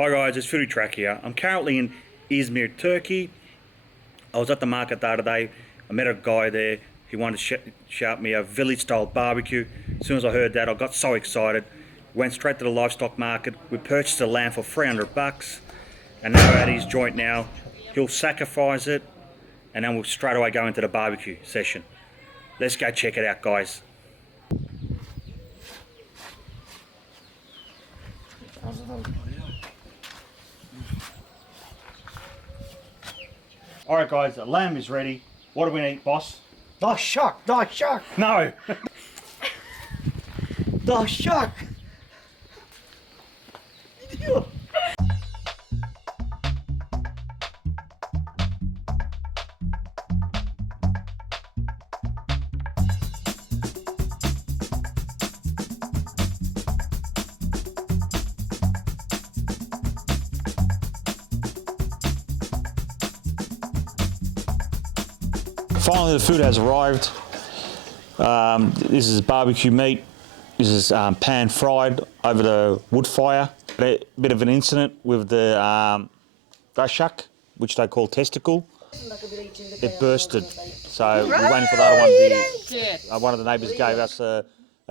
Hi guys, it's Foodie Track here. I'm currently in Izmir, Turkey. I was at the market the other day. I met a guy there. He wanted to shout me a village-style barbecue. As soon as I heard that, I got so excited. Went straight to the livestock market. We purchased a lamb for 300 bucks. And now we're at his joint now. He'll sacrifice it, and then we'll straight away go into the barbecue session. Let's go check it out, guys. Alright guys, the lamb is ready. What do we need, boss? TAşAK. No! TAşAK. Gidiyor. Finally, the food has arrived. This is barbecue meat. This is pan fried over the wood fire. A bit of an incident with the TAşAK, which they call testicle. It bursted, so we're waiting for the other one. One of the neighbours gave us a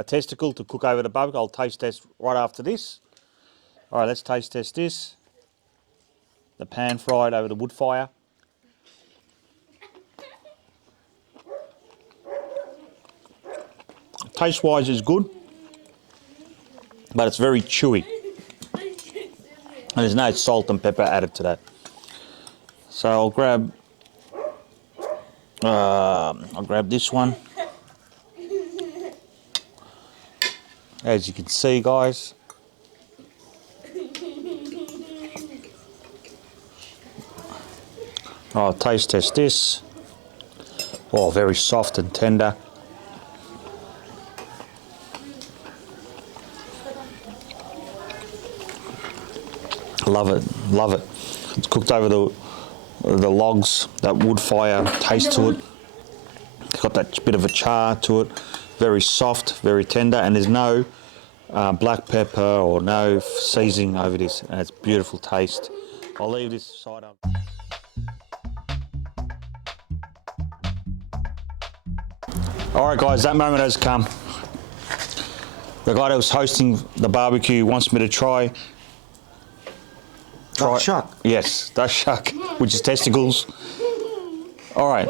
testicle to cook over the barbecue. I'll taste test right after this. All right, let's taste test this. The pan fried over the wood fire. Taste-wise is good, but it's very chewy. And there's no salt and pepper added to that. So I'll grab this one. As you can see, guys. I'll taste test this. Oh, very soft and tender. Love it, love it. It's cooked over the logs, that wood fire taste to it. It's got that bit of a char to it. Very soft, very tender, and there's no black pepper or no seasoning over this, and it's beautiful taste. I'll leave this side up. All right, guys, that moment has come. The guy that was hosting the barbecue wants me to try. TAşAK. Yes, TAşAK, which is testicles. All right,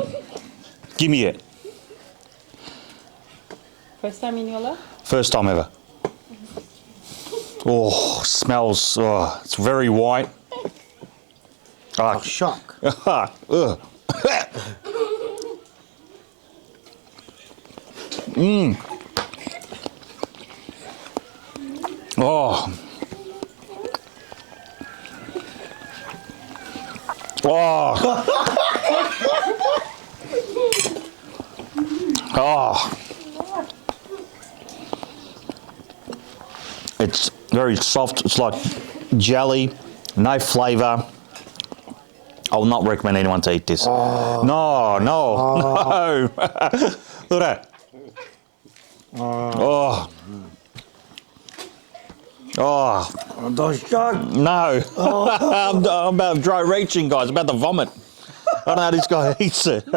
give me it. First time in your life? First time ever. Oh, smells, oh, it's very white. TAşAK. Mmm. Oh. Oh. Oh. It's very soft. It's like jelly, no flavour. I will not recommend anyone to eat this. Oh. No. No. Look at that. Oh. Oh. TAşAK. No. I'm about dry reaching, guys. I'm about to vomit. I don't know how this guy eats it.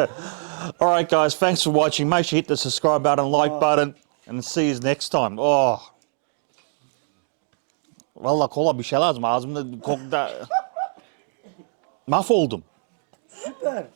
All right, guys. Thanks for watching. Make sure you hit the subscribe button, like button, and see you next time. Oh. Vallahi kola bir şey lazım. Ağzımda mahvoldum. Süper.